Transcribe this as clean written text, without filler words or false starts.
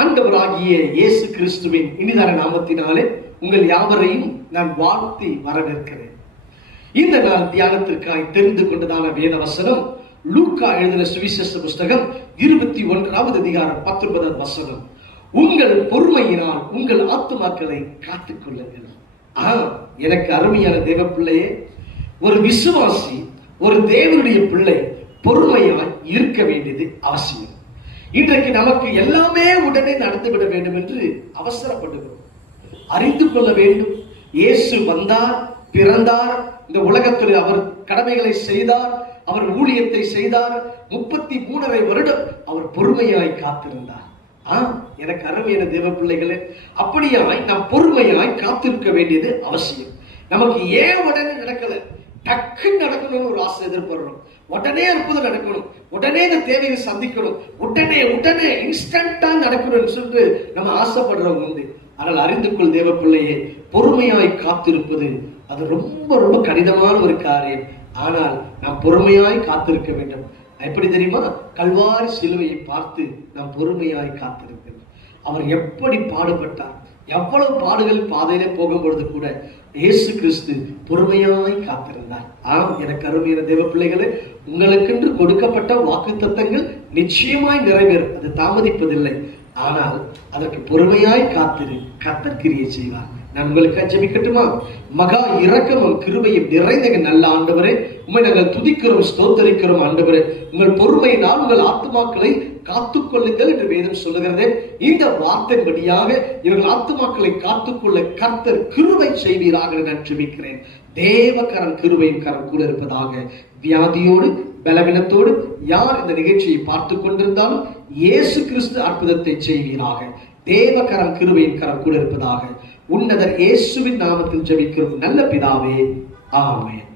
ஆண்டவராகிய இயேசு கிறிஸ்துவின் இனிதான நாமத்தினாலே உங்கள் யாவரையும் நான் வாழ்த்தி வரவேற்கிறேன். இந்த நாள் தியானத்திற்காய் தெரிந்து கொண்டதான வேத வசனம் லூக்கா எழுதின சுவிசேஷ புஸ்தகம் 21வது அதிகாரம் 19வது வசனம். உங்கள் பொறுமையினால் உங்கள் ஆத்துமாக்களை காத்துக் கொள்ளுங்கள். எனக்கு அருமையான தேவ பிள்ளையே, ஒரு விசுவாசி, ஒரு தேவனுடைய பிள்ளை பொறுமையாய் இருக்க வேண்டியது அவசியம். இன்றைக்கு நமக்கு எல்லாமே உடனே நடந்துவிட வேண்டும் என்று அவசரப்படுகிறோம். அறிந்து கொள்ள வேண்டும், இயேசு வந்தார், பிறந்தார், இந்த உலகத்தில் அவர் கடமைகளை செய்தார், அவர் ஊழியத்தை செய்தார். 33.5 வருடம் அவர் பொறுமையாய் காத்திருந்தார். எனக்கு அருமையான தேவ பிள்ளைகளே, அப்படியாய் நாம் பொறுமையாய் காத்திருக்க வேண்டியது அவசியம். நமக்கு ஏன் உடனே நடக்கல, டக்குன்னு நடக்கணும்னு ஒரு ஆசை எதிர்பார்க்கிறோம். உடனே அற்புதம் நடக்கணும், உடனே இந்த தேவையை சந்திக்கணும், உடனே இன்ஸ்டன்டா நடக்கணும்னு சொல்லிட்டு நம்ம ஆசைப்படுறவங்க உண்டு. ஆனால் அறிந்து கொள் தேவ பிள்ளையே, பொறுமையாய் காத்திருப்பது அது ரொம்ப ரொம்ப கடினமான ஒரு காரியம். ஆனால் நாம் பொறுமையாய் காத்திருக்க வேண்டும். எப்படி தெரியுமா? கல்வாரி சிலுவையை பார்த்து நாம் பொறுமையாய் காத்திருக்கிறோம். அவர் எப்படி பாடுபட்டார், எவ்வளவு பாடுகள் பாதையிலே போகும்பொழுது கூட இயேசு கிறிஸ்து பொறுமையாய் காத்திருந்தார். எனக்கு அருமையான தேவ பிள்ளைகளே, உங்களுக்கென்று கொடுக்கப்பட்ட வாக்குத்தத்தங்கள் நிச்சயமாய் நிறைவேறும், அது தாமதிப்பதில்லை. ஆனால் அதற்கு பொறுமையாய் காத்திரு, கர்த்தர் கிரியை செய்வார். நான் உங்களுக்கு ஜெபிக்கட்டுமா? மகா இரக்கமும் கிருபையும் நிறைந்த நல்ல ஆண்டவரே, உம்மை நாங்கள் துதிக்கிறோம், ஸ்தோத்தரிக்கிறோம். ஆண்டவரே, உங்கள் பொறுமையினால் உங்கள் ஆத்துமாக்களை காத்துக்கொள்ளுங்கள் என்று வேதம் சொல்லுகிறதே. இந்த வார்த்தையின்படியாக இவர்கள் ஆத்துமாக்களை காத்துக்கொள்ள கர்த்தர் கிருபை செய்வீராக நான் ஜெபிக்கிறேன். தேவகரம் கிருபையின் கரம் கூட இருப்பதாக. வியாதியோடு பலவீனத்தோடு யார் இந்த நிகழ்ச்சியை பார்த்து கொண்டிருந்தாலும் இயேசு கிறிஸ்து அற்புதத்தை செய்வீராக. தேவகரம் கிருபையின் கரம் கூட இருப்பதாக. உன்னதர் இயேசுவின் நாமத்தில் ஜெபிக்கிறோம் நல்ல பிதாவே, ஆமென்.